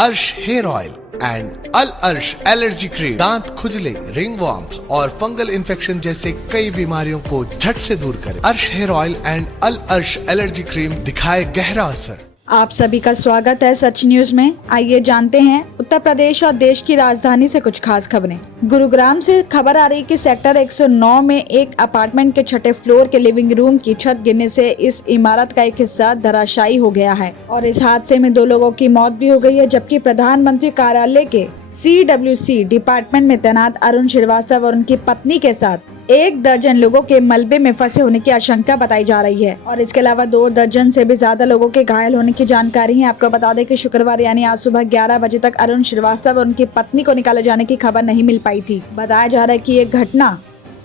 अर्श hair oil and अल अर्श allergy cream दांत खुजले, रिंग वॉर्म्स और फंगल इन्फेक्शन जैसे कई बीमारियों को झट से दूर करे। अर्श हेयर ऑयल एंड अल अर्श एलर्जी क्रीम दिखाए गहरा असर। आप सभी का स्वागत है सच न्यूज में। आइए जानते हैं उत्तर प्रदेश और देश की राजधानी से कुछ खास खबरें। गुरुग्राम से खबर आ रही कि सेक्टर 109 में एक अपार्टमेंट के छठे फ्लोर के लिविंग रूम की छत गिरने से इस इमारत का एक हिस्सा धराशायी हो गया है और इस हादसे में 2 लोगों की मौत भी हो गई है, जबकि प्रधानमंत्री कार्यालय के CWC डिपार्टमेंट में तैनात अरुण श्रीवास्तव और उनकी पत्नी के साथ 1 दर्जन लोगों के मलबे में फंसे होने की आशंका बताई जा रही है और इसके अलावा 2 दर्जन से भी ज्यादा लोगों के घायल होने की जानकारी है। आपको बता दें कि शुक्रवार यानी आज सुबह 11 बजे तक अरुण श्रीवास्तव और उनकी पत्नी को निकाले जाने की खबर नहीं मिल पाई थी। बताया जा रहा है कि ये घटना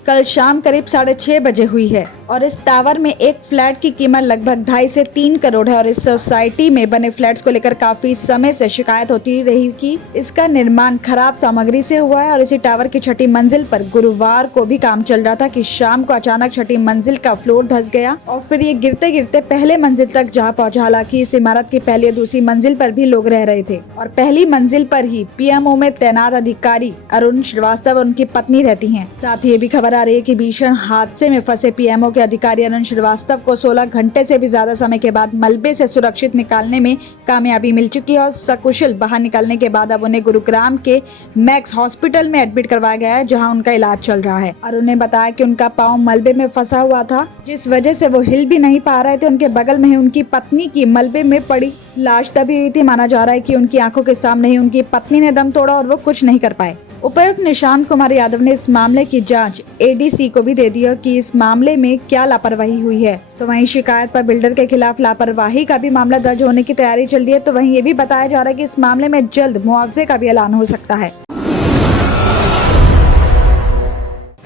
कल शाम करीब 6:30 बजे हुई है और इस टावर में एक फ्लैट की कीमत लगभग 2.5 से 3 करोड़ है और इस सोसाइटी में बने फ्लैट्स को लेकर काफी समय से शिकायत होती रही कि इसका निर्माण खराब सामग्री से हुआ है और इसी टावर की छठी मंजिल पर गुरुवार को भी काम चल रहा था कि शाम को अचानक छठी मंजिल का फ्लोर धंस गया और फिर ये गिरते गिरते पहले मंजिल तक जा पहुंचा। हालांकि इस इमारत की पहली और दूसरी मंजिल पर भी लोग रह रहे थे और पहली मंजिल पर ही PMO में तैनात अधिकारी अरुण श्रीवास्तव और उनकी पत्नी रहती है। साथ ही ये भी खबर आ रही है कि भीषण हादसे में फंसे PMO के अधिकारी अरुण श्रीवास्तव को 16 घंटे से भी ज्यादा समय के बाद मलबे से सुरक्षित निकालने में कामयाबी मिल चुकी है और सकुशल बाहर निकलने के बाद अब उन्हें गुरुग्राम के मैक्स हॉस्पिटल में एडमिट करवाया गया है, जहां उनका इलाज चल रहा है। अरुण ने बताया कि उनका पांव मलबे में फंसा हुआ था, जिस वजह से वो हिल भी नहीं पा रहे थे। उनके बगल में ही उनकी पत्नी की मलबे में पड़ी लाश दबी हुई थी। माना जा रहा है कि उनकी आंखों के सामने ही उनकी पत्नी ने दम तोड़ा और वो कुछ नहीं कर पाए। उपायुक्त निशांत कुमार यादव ने इस मामले की जांच ADC को भी दे दी है कि इस मामले में क्या लापरवाही हुई है। तो वहीं शिकायत पर बिल्डर के खिलाफ लापरवाही का भी मामला दर्ज होने की तैयारी चल रही है। तो वहीं ये भी बताया जा रहा है कि इस मामले में जल्द मुआवजे का भी ऐलान हो सकता है।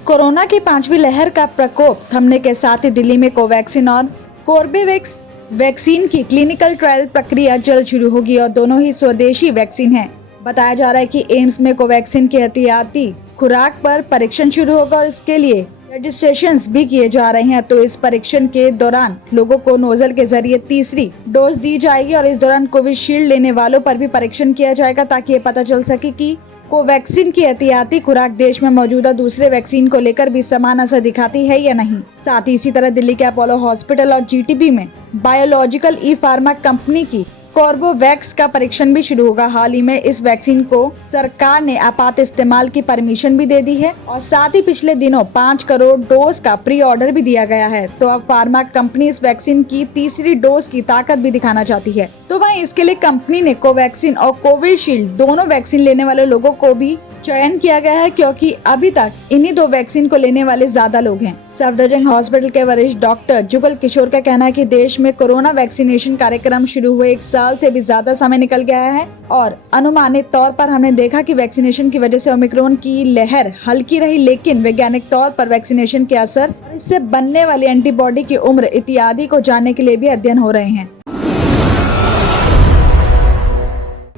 कोरोना की 5वीं लहर का प्रकोप थमने के साथ ही दिल्ली में कोवैक्सीन और कोर्बेवैक्स वैक्सीन की क्लिनिकल ट्रायल प्रक्रिया जल्द शुरू होगी और दोनों ही स्वदेशी वैक्सीन हैं। बताया जा रहा है कि एम्स में कोवैक्सीन की एहतियाती खुराक पर परीक्षण शुरू होगा और इसके लिए रजिस्ट्रेशंस भी किए जा रहे हैं। तो इस परीक्षण के दौरान लोगों को नोजल के जरिए तीसरी डोज दी जाएगी और इस दौरान कोविशील्ड लेने वालों पर भी परीक्षण किया जाएगा ताकि ये पता चल सके कि कोवैक्सीन की एहतियाती खुराक देश में मौजूदा दूसरे वैक्सीन को लेकर भी समान असर दिखाती है या नहीं। साथ ही इसी तरह दिल्ली के अपोलो हॉस्पिटल और GTB में बायोलॉजिकल फार्मा कंपनी की कोर्बेवैक्स का परीक्षण भी शुरू होगा। हाल ही में इस वैक्सीन को सरकार ने आपात इस्तेमाल की परमिशन भी दे दी है और साथ ही पिछले दिनों 5 करोड़ डोज का प्री ऑर्डर भी दिया गया है। तो अब फार्मा कंपनी इस वैक्सीन की तीसरी डोज की ताकत भी दिखाना चाहती है। तो वहीं इसके लिए कंपनी ने कोवैक्सीन और कोविशील्ड दोनों वैक्सीन लेने वाले लोगों को भी चयन किया गया है, क्योंकि अभी तक इन्हीं 2 वैक्सीन को लेने वाले ज्यादा लोग हैं। सफदरजंग हॉस्पिटल के वरिष्ठ डॉक्टर जुगल किशोर का कहना है कि देश में कोरोना वैक्सीनेशन कार्यक्रम शुरू हुए 1 साल से भी ज्यादा समय निकल गया है और अनुमानित तौर पर हमने देखा कि वैक्सीनेशन की वजह से ओमिक्रॉन की लहर हल्की रही, लेकिन वैज्ञानिक तौर पर वैक्सीनेशन के असर और इससे बनने वाली एंटीबॉडी की उम्र इत्यादि को जानने के लिए भी अध्ययन हो रहे हैं।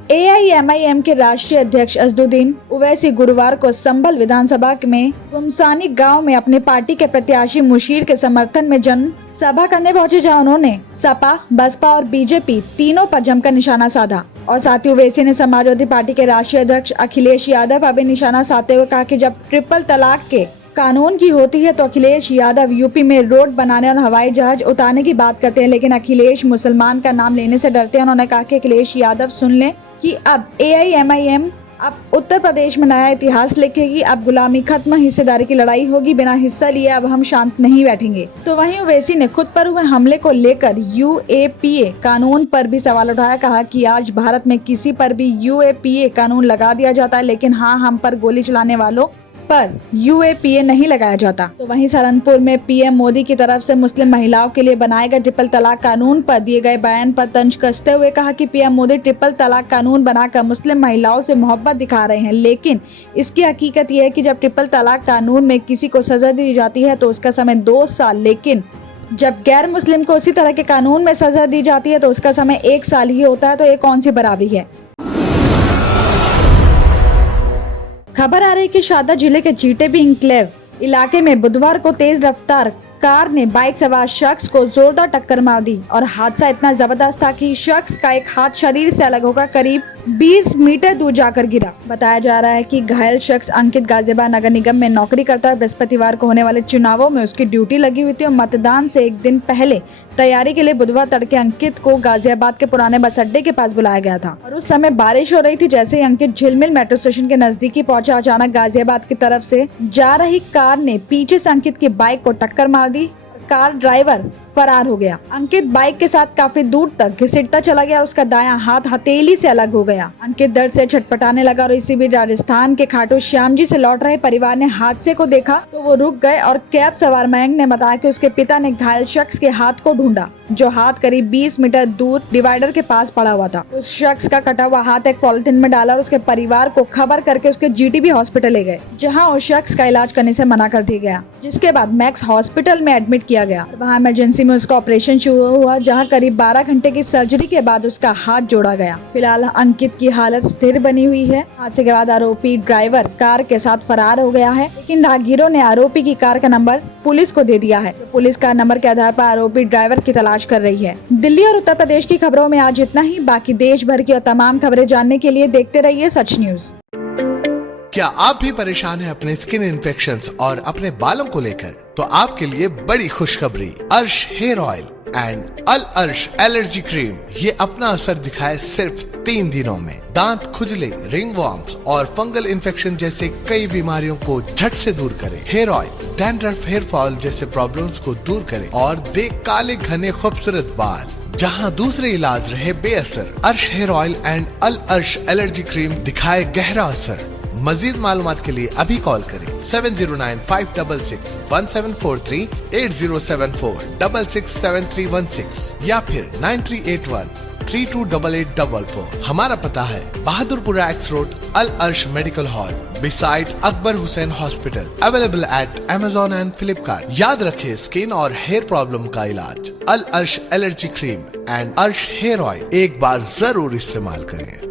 AIMIM के राष्ट्रीय अध्यक्ष असदुद्दीन ओवैसी गुरुवार को संभल विधानसभा में गुमसानी गांव में अपनी पार्टी के प्रत्याशी मुशीर के समर्थन में जन सभा करने पहुंचे, जहां उन्होंने सपा, बसपा और BJP तीनों पर जमकर निशाना साधा। और साथ ही ओवैसी ने समाजवादी पार्टी के राष्ट्रीय अध्यक्ष अखिलेश यादव पर भी निशाना साधते हुए कहा कि जब ट्रिपल तलाक के कानून की होती है तो अखिलेश यादव यूपी में रोड बनाने और हवाई जहाज उतारने की बात करते हैं, लेकिन अखिलेश मुसलमान का नाम लेने से डरते हैं। उन्होंने कहा कि अखिलेश यादव सुन लें कि अब AIMIM अब उत्तर प्रदेश में नया इतिहास लिखेगी। अब गुलामी खत्म, हिस्सेदारी की लड़ाई होगी, बिना हिस्सा लिए अब हम शांत नहीं बैठेंगे। तो वहीं ओवैसी ने खुद पर हुए हमले को लेकर UAPA कानून पर भी सवाल उठाया। कहा कि आज भारत में किसी पर भी UAPA कानून लगा दिया जाता है, लेकिन हाँ, हम पर गोली चलाने वालों पर UAPA नहीं लगाया जाता। तो वहीं सहारनपुर में PM मोदी की तरफ से मुस्लिम महिलाओं के लिए बनाए गए ट्रिपल तलाक कानून पर दिए गए बयान पर तंज कसते हुए कहा कि PM मोदी ट्रिपल तलाक कानून बनाकर मुस्लिम महिलाओं से मोहब्बत दिखा रहे हैं, लेकिन इसकी हकीकत यह है कि जब ट्रिपल तलाक कानून में किसी को सजा दी जाती है तो उसका समय 2 साल, लेकिन जब गैर मुस्लिम को उसी तरह के कानून में सजा दी जाती है तो उसका समय 1 साल ही होता है। तो ये कौन सी बराबरी है। खबर आ रही है कि शारदा जिले के GTB इंक्लेव इलाके में बुधवार को तेज रफ्तार कार ने बाइक सवार शख्स को जोरदार टक्कर मार दी और हादसा इतना जबरदस्त था कि शख्स का एक हाथ शरीर से अलग होकर करीब 20 मीटर दूर जाकर गिरा। बताया जा रहा है कि घायल शख्स अंकित गाजियाबाद नगर निगम में नौकरी करता है। बृहस्पतिवार को होने वाले चुनावों में उसकी ड्यूटी लगी हुई थी और मतदान से एक दिन पहले तैयारी के लिए बुधवार तड़के अंकित को गाजियाबाद के पुराने बस अड्डे के पास बुलाया गया था और उस समय बारिश हो रही थी। जैसे ही अंकित झिलमिल मेट्रो स्टेशन के नजदीकी पहुंचा, अचानक गाजियाबाद की तरफ से जा रही कार ने पीछे से अंकित की बाइक को टक्कर मार दी। कार ड्राइवर फरार हो गया। अंकित बाइक के साथ काफी दूर तक घसीटता चला गया और उसका दायां हाथ हथेली से अलग हो गया। अंकित दर्द से छटपटाने लगा और इसी बीच राजस्थान के खाटू श्याम जी से लौट रहे परिवार ने हादसे को देखा तो वो रुक गए और कैब सवार मयंक ने बताया कि उसके पिता ने घायल शख्स के हाथ को ढूंढा, जो हाथ करीब 20 मीटर दूर डिवाइडर के पास पड़ा हुआ था। उस शख्स का कटा हुआ हाथ एक पॉलिथीन में डाला और उसके परिवार को खबर करके उसके जीटीबी हॉस्पिटल ले गए, जहां उस शख्स का इलाज करने से मना कर दिया गया, जिसके बाद मैक्स हॉस्पिटल में एडमिट किया गया। वहां इमरजेंसी में उसका ऑपरेशन शुरू हुआ, जहां करीब 12 घंटे की सर्जरी के बाद उसका हाथ जोड़ा गया। फिलहाल अंकित की हालत स्थिर बनी हुई है। हादसे के बाद आरोपी ड्राइवर कार के साथ फरार हो गया है, लेकिन राहगीरों ने आरोपी की कार का नंबर पुलिस को दे दिया है। पुलिस कार नंबर के आधार पर आरोपी ड्राइवर की तलाश कर रही है। दिल्ली और उत्तर प्रदेश की खबरों में आज इतना ही। बाकी देश भर की और तमाम खबरें जानने के लिए देखते रहिए सच न्यूज। क्या आप भी परेशान हैं अपने स्किन इन्फेक्शंस और अपने बालों को लेकर? तो आपके लिए बड़ी खुशखबरी, अर्श हेयर ऑयल एंड अल अर्श एलर्जी क्रीम ये अपना असर दिखाए सिर्फ 3 दिनों में। दांत खुजले, रिंगवॉर्म्स और फंगल इन्फेक्शन जैसे कई बीमारियों को झट से दूर करे। Hair oil dandruff, hair fall जैसे प्रॉब्लम्स को दूर करे और दे काले घने खूबसूरत बाल, जहां दूसरे इलाज रहे बेअसर। अर्श हेयर ऑयल एंड अल अर्श एलर्जी क्रीम दिखाए गहरा असर। मजीद मालूमात के लिए अभी कॉल करें 7095661743, 8074667316 या फिर 9381328844। हमारा पता है बहादुरपुरा एक्स रोड, अल अर्श medical hall, beside Akbar Hussain hospital. Available at Amazon and Flipkart। याद रखें, स्किन और हेयर प्रॉब्लम का इलाज अल अर्श एलर्जी क्रीम एंड अर्श हेयर ऑयल एक बार जरूर इस्तेमाल करें।